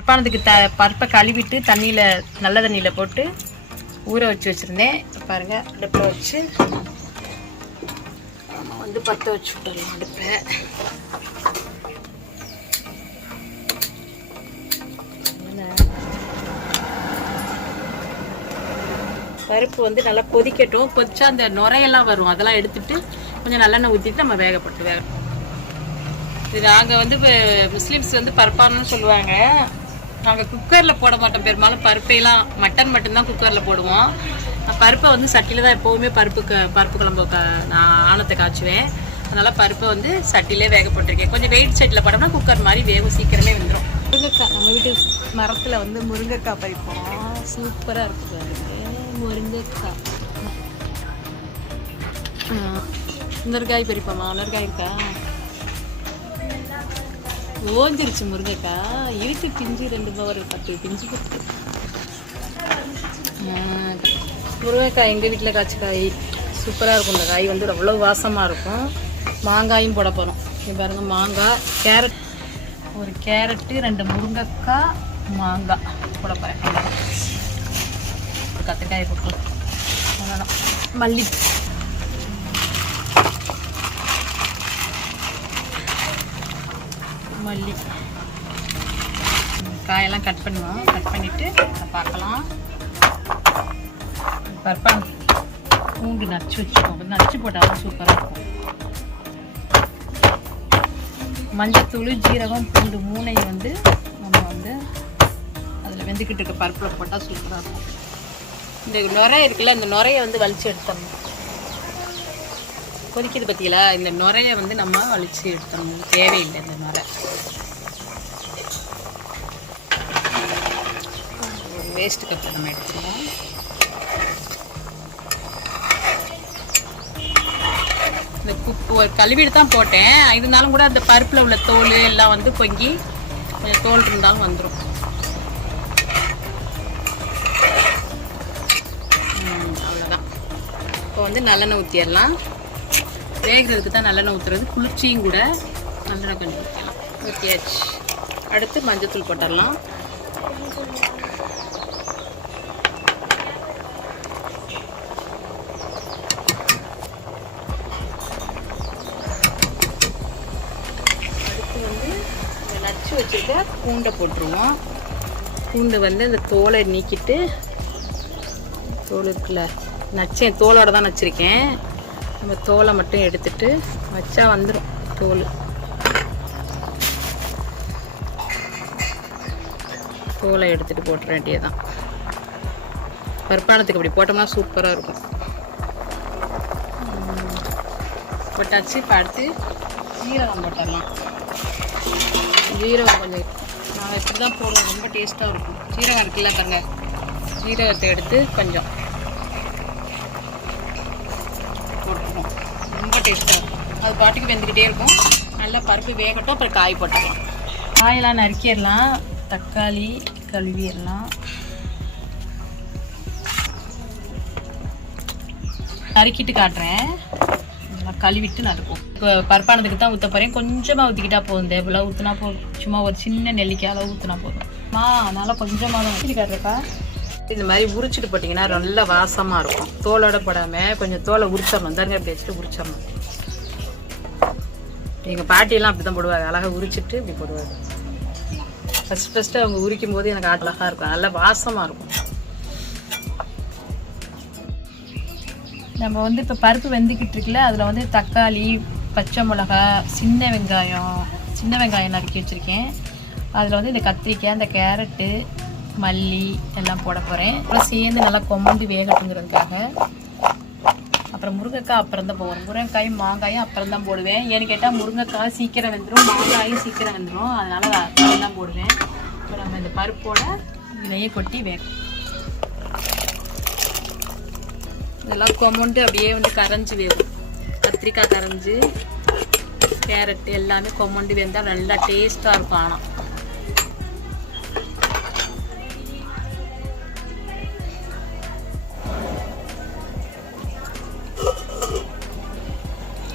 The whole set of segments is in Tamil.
பருப்பானதுக்கு த பருப்பை கழுவிட்டு தண்ணியில் நல்ல தண்ணியில் போட்டு ஊற வச்சு வச்சுருந்தேன். பாருங்கள் அடுப்பை அடுப்பில் வச்சு வந்து பற்ற வச்சு விட்டுறலாம் அடுப்பை. பருப்பு வந்து நல்லா கொதிக்கட்டும். கொதிச்சா அந்த நுரையெல்லாம் வரும். அதெல்லாம் எடுத்துட்டு கொஞ்சம் நல்லெண்ணெய் ஊற்றிட்டு நம்ம வேகப்பட்டு வேக இது நாங்கள் வந்து இப்போ முஸ்லீம்ஸ் வந்து பருப்பானன்னு சொல்லுவாங்க. நாங்கள் குக்கரில் போட மாட்டோம். பெரும்பாலும் பருப்பையெல்லாம் மட்டன் மட்டும்தான் குக்கரில் போடுவோம். பருப்பை வந்து சட்டியில் தான் எப்போவுமே பருப்பு க பருப்பு குழம்பு க நான் ஆணத்தை காய்ச்சுவேன். அதனால் பருப்பை வந்து சட்டிலே வேக போட்டிருக்கேன். கொஞ்சம் வெயிட் சட்டியில் போட்டோம்னா குக்கர் மாதிரி வேகும் சீக்கிரமே வந்துடும் முருங்கைக்காய் நம்ம வீட்டு மரத்தில் வந்து முருங்கைக்காய் பறிப்போம். சூப்பராக இருக்குது முருங்கைக்காய். இன்னொரு காய் பறிப்போமா? இன்னொரு காய் இருக்கா? ஓஞ்சிருச்சு முருங்கைக்காய் இருக்கு பிஞ்சு ரெண்டு பா- ஒரு பத்து பிஞ்சு இருக்கு முருங்கைக்காய் எங்கள் வீட்டில் காய்ச்சி காய் சூப்பராக இருக்கும் இந்த காய். வந்து அவ்வளோ வாசமாக இருக்கும். மாங்காயும் போட போகிறோம் இங்கே பாருங்கள் மாங்காய் கேரட். ஒரு கேரட்டு ரெண்டு முருங்கைக்காய் மாங்காய் போட போகிறேன் ஒரு கத்திரிக்காய் போட்டு. மல்லி. மல்லி. காயெல்லாம் கட் பண்ணுவோம். கட் பண்ணிவிட்டு அதை பார்க்கலாம். பருப்பான் பூண்டு நச்சு வச்சுக்கோங்க. நச்சு போட்டாலும் சூப்பராக இருக்கும். மஞ்சத்தூள் ஜீரகம் பூண்டு மூணையும் வந்து நம்ம வந்து அதில் வெந்துக்கிட்டு இருக்க பருப்பில் போட்டால் சூப்பராக இருக்கும். இந்த நுரை இருக்குல்ல இந்த நுரையை வந்து வலிச்சு எடுத்துடணும் கொதிக்கிறது பார்த்தீங்களா இந்த நுரையை வந்து நம்ம வலிச்சு எடுத்துடணும் தேவையில்லை இந்த நுரை ஒரு வேஸ்ட் கட்டை நம்ம எடுத்துருவோம் இந்த குப்பு ஒரு கழுவிட்டு தான் போட்டேன். இருந்தாலும் கூட அந்த பருப்பில் உள்ள தோல் எல்லாம் வந்து பொங்கி கொஞ்சம் தோல் இருந்தாலும் வந்துடும் அவ்வளோதான் இப்போ வந்து நல்லெண்ணெய் ஊற்றிடலாம் வேகிறதுக்கு தான் நல்லெண்ணெய் ஊற்றுறது குளிர்ச்சியும் கூட நல்லெண்ணெய் கொஞ்சம் ஊற்றிடலாம் ஊற்றியாச்சு அடுத்து மஞ்சத்தூள் போட்டுடலாம். வச்சுட்டு பூண்டை போட்டுருவோம். பூண்டை வந்து இந்த தோலை நீக்கிட்டு தோல் இருக்குல்ல நச்சேன் தோலோட தான் நச்சிருக்கேன். நம்ம தோலை மட்டும் எடுத்துட்டு வச்சா வந்துடும் தோல். தோலை எடுத்துட்டு போட்டுற வேண்டியதுதான். பருப்பானத்துக்கு அப்படி போட்டோம்னா சூப்பராக இருக்கும். உம், போட்டாச்சு இப்போ அடுத்து ஜீரகம் போட்டுடலாம். ஜீரகம் கொஞ்சம் நாங்கள் இப்படி தான் போடுவோம் ரொம்ப டேஸ்ட்டாக இருக்கும். ஜீரகம் இருக்குல்ல பாருங்க. ஜீரகத்தை எடுத்து கொஞ்சம் போட்டுருவோம் ரொம்ப டேஸ்ட்டாக இருக்கும். அது பாட்டுக்கு வெந்துக்கிட்டே இருக்கும். நல்லா பருப்பு வேகட்டும். அப்புறம் காய் போட்டுக்கலாம். காயெல்லாம் நறுக்கிடலாம். தக்காளி கழுவிடலாம். நறுக்கிட்டு காட்டுறேன். கழுவிட்டு நறுக்கும். இப்போ பருப்பானதுக்கு தான் ஊற்ற போகிறேன் கொஞ்சமாக ஊற்றிக்கிட்டா போதும். தேவையில்ல ஊற்றினா போதும். சும்மா ஒரு சின்ன நெல்லிக்காய் அளவு ஊற்றினா போதும். மா அதனால் கொஞ்சமாக தான் காட்டுறப்பா இந்த மாதிரி உரிச்சிட்டு போட்டிங்கன்னா நல்ல வாசமாக இருக்கும். தோலோட போடாமல் கொஞ்சம் தோலை உரிச்சிடணும். தருங்க இப்படி வச்சுட்டு உரிச்சிடணும். எங்கள் பாட்டியெல்லாம் அப்படி தான் போடுவாங்க. அழகாக உரிச்சிட்டு இப்படி போடுவாங்க. ஃபஸ்ட் ஃபஸ்ட்டு அவங்க உரிக்கும் போது எனக்கு அழகாக இருக்கும். நல்ல வாசமாக இருக்கும். நம்ம வந்து இப்போ பருப்பு வெந்துக்கிட்டு இருக்குல்ல அதில் வந்து தக்காளி பச்சை மிளகா சின்ன வெங்காயம் சின்ன வெங்காயம் நறுக்கி வச்சுருக்கேன். அதில் வந்து இந்த கத்திரிக்காய் இந்த கேரட்டு மல்லி எல்லாம் போட போகிறேன் அப்புறம் சேர்ந்து நல்லா கொம்பு வேகட்டுங்கிறதுக்காக. அப்புறம் முருங்கைக்காய் அப்புறம் தான் போடுவேன் முருங்கைக்காயும் மாங்காயும் அப்புறம் தான் போடுவேன். ஏன்னு கேட்டால் முருங்கைக்காய் சீக்கிரம் வந்துடும் மாங்காயும் சீக்கிரம் வந்துடும் அதனால் அப்புறம் தான் போடுவேன். இப்போ நம்ம இந்த பருப்போட இலையை கொட்டி வேகும் இதெல்லாம் கொமண்டு அப்படியே வந்து கரைஞ்சி வேகும். கத்திரிக்காய் கரைஞ்சி கேரட் எல்லாமே கொமண்டு வெந்தால் நல்லா டேஸ்ட்டாக இருக்கும் ஆனால்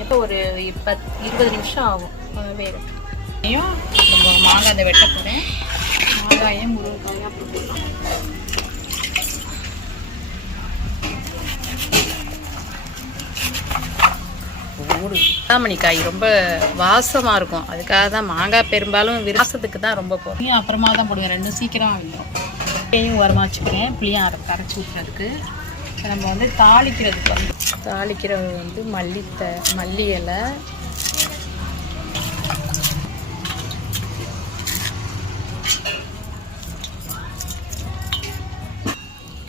இப்போ ஒரு பத் இருபது நிமிஷம் ஆகும். வேகட்டும் மாங்காய் அதை வெட்ட போகிறேன் வெங்காயம் போட்டுக்கலாம் காய் ரொம்ப வாசமாக இருக்கும். அதுக்காக தான் மாங்காய் பெரும்பாலும் விராசத்துக்கு தான் ரொம்ப போகும் அப்புறமா தான் போடுவேன். ரெண்டும் சீக்கிரமாக வந்துடும் புளியும் உரமா வச்சுக்கிறேன். புளியும் அரை கரைச்சி ஊற்றுறதுக்கு இப்போ நம்ம வந்து தாளிக்கிறதுக்கு வந்து தாளிக்கிறது வந்து மல்லித்த மல்லி இலை.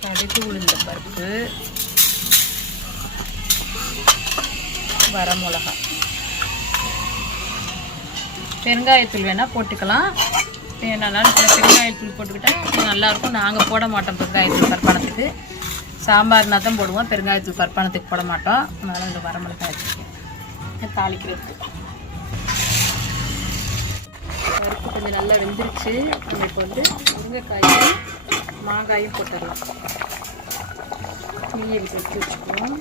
கடுகு உளுந்த பருப்பு. வரமிளகா. பெருங்காயத்தூள் வேணால் போட்டுக்கலாம். நல்லா சில பெருங்காயத்தூள் போட்டுக்கிட்டால் நல்லாயிருக்கும். நாங்கள் போட மாட்டோம் பெருங்காயத்தூள் பருப்பானத்துக்கு சாம்பார்னா தான் போடுவோம். பெருங்காயத்தூள் பருப்பானத்துக்கு போட மாட்டோம். அதனால் இந்த வரமிளகாய் வச்சுருக்கேன். தாளிக்கிறதுக்கு. பருப்பு கொஞ்சம் நல்லா வெந்துருச்சு. நம்ம இப்போ வந்து முருங்கைக்காயும் மாங்காயும் போட்டுடலாம். நீர் வச்சு வச்சுக்குவோம்.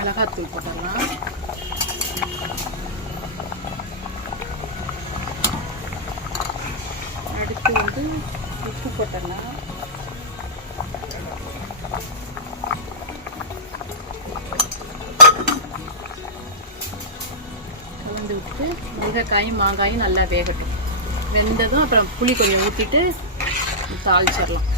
மிளகாத்தூள் போட்டுடலாம். அடுத்து வந்து உப்பு போட்டுடலாம். கலந்து விட்டு முருங்கைக்காயும் மாங்காயும் நல்லா வேகட்டும். வெந்ததும் அப்புறம் புளி கொஞ்சம் ஊற்றிட்டு தாளிச்சிடலாம்.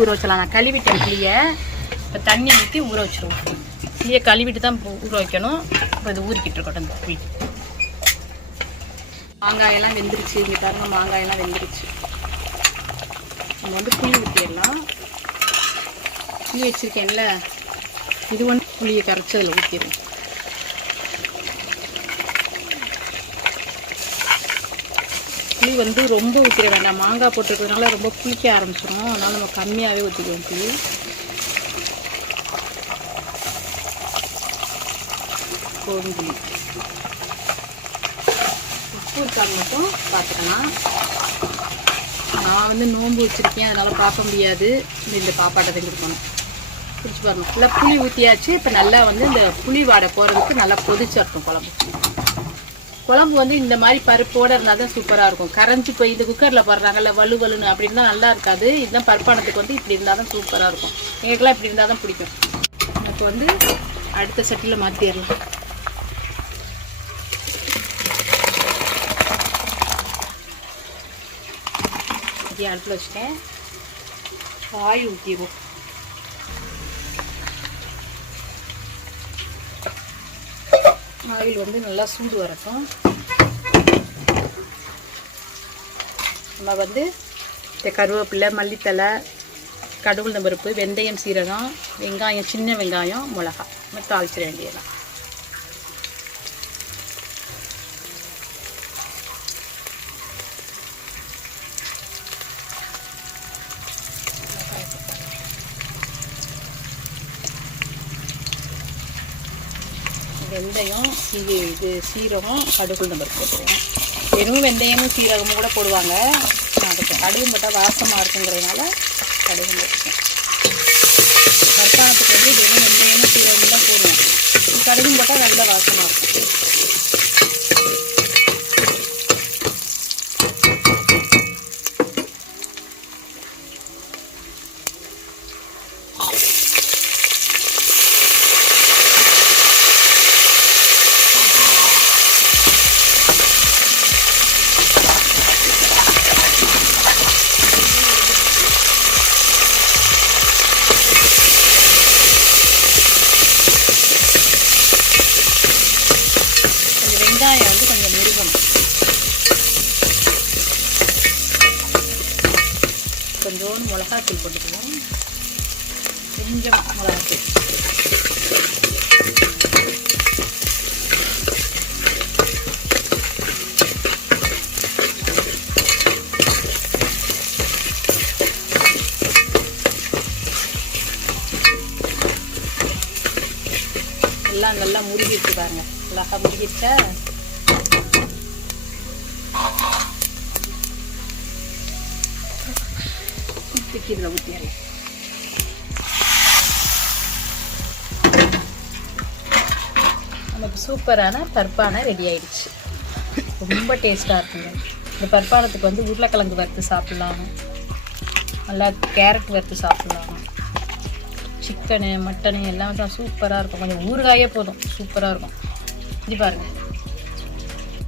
ஊற வச்சலாம் நான் கழுவிட்டேன் புளியை இப்போ தண்ணி ஊற்றி ஊற வச்சிருவோம். புளியை கழுவிட்டு தான் ஊற வைக்கணும். இப்போ இது ஊறிக்கிட்டு இருக்கட்டும் இந்த புளி மாங்காயெல்லாம் வெந்துருச்சு. இங்கே பாருங்க மாங்காயெல்லாம் வெந்துருச்சு. நம்ம வந்து புளி ஊற்றிடலாம் புளி வச்சுருக்கேன்ல. இது வந்து புளியை கரைச்சி அதில் ஊற்றிடுவோம் புளி வந்து ரொம்ப ஊற்றிட வேண்டாம். மாங்காய் போட்டுருக்கிறதுனால ரொம்ப புளிக்க ஆரம்பிச்சிடும் அதனால் நம்ம கம்மியாகவே ஊற்றிக்குவோம் புளி. கோதும். புளி உப்பு இருக்காது மட்டும் பார்த்துக்கலாம் நான் வந்து நோன்பு வச்சுருக்கேன். அதனால் பார்க்க முடியாது. இந்த பாப்பாட்டை தான் கொடுக்கணும். பிடிச்சி பாருங்க. நல்லா புளி ஊற்றியாச்சு இப்போ நல்லா வந்து இந்த புளி வாடை போகிறதுக்கு நல்லா கொதிச்சிடட்டும் குழம்பு. குழம்பு வந்து இந்த மாதிரி பருப்போடு இருந்தால் தான் சூப்பராக இருக்கும். கரைஞ்சி போய் இந்த குக்கரில் போடுறாங்கல்ல வலு வலுன்னு அப்படி நல்லா இருக்காது. இதுதான் பருப்பானத்துக்கு வந்து இப்படி இருந்தால் தான் சூப்பராக இருக்கும். எங்களுக்குலாம் இப்படி இருந்தால் தான் பிடிக்கும். எனக்கு வந்து அடுத்த சட்டியில் மாற்றிடலாம் இங்கே அடுப்பில் வச்சுட்டேன். காய் ஊற்றிடுவோம் ஆயில் வந்து நல்லா சூடு வரட்டும். நம்ம வந்து இந்த கருவேப்பிலை மல்லித்தலை கடவுள் பருப்பு வெந்தயம் சீரகம் வெங்காயம் சின்ன வெங்காயம் மிளகா நம்ம தாளிச்சிட வேண்டியதான் வெந்தயம் சீ இது சீரகம் கடுகு நம்ம போட்டுருவோம். வெறும் வெந்தயமும் சீரகமும் கூட போடுவாங்க. அதுக்கு கடுகு போட்டால் வாசமாக இருக்குங்கிறதுனால கடுகு போட்டுருக்கேன் வந்து வெறும் வெந்தயமும் சீரகமும் தான் போடுவோம். கடுகு போட்டால் நல்ல வாசமாக இருக்கும் கொஞ்சம் வெங்காயம் வந்து கொஞ்சம் முருகணும் கொஞ்சோண்டு மிளகாத்தூள் போட்டுக்குவோம். கொஞ்சம் மிளகாத்தூள். எல்லாம் நல்லா முருகிட்டு பாருங்க. மிளகா முருகிச்சா தூக்கி இதில் ஊற்றிடலாம் நமக்கு சூப்பரான பருப்பான ரெடி ஆயிடுச்சு ரொம்ப டேஸ்ட்டாக இருக்குங்க இந்த பருப்பானத்துக்கு வந்து உருளைக்கிழங்கு வறுத்து சாப்பிட்லாம் நல்லா கேரட் வறுத்து சாப்பிட்லாம் சிக்கனு மட்டனு எல்லாம் சூப்பராக இருக்கும் கொஞ்சம் ஊறுகாயே போதும் சூப்பராக இருக்கும் இது பாருங்கள்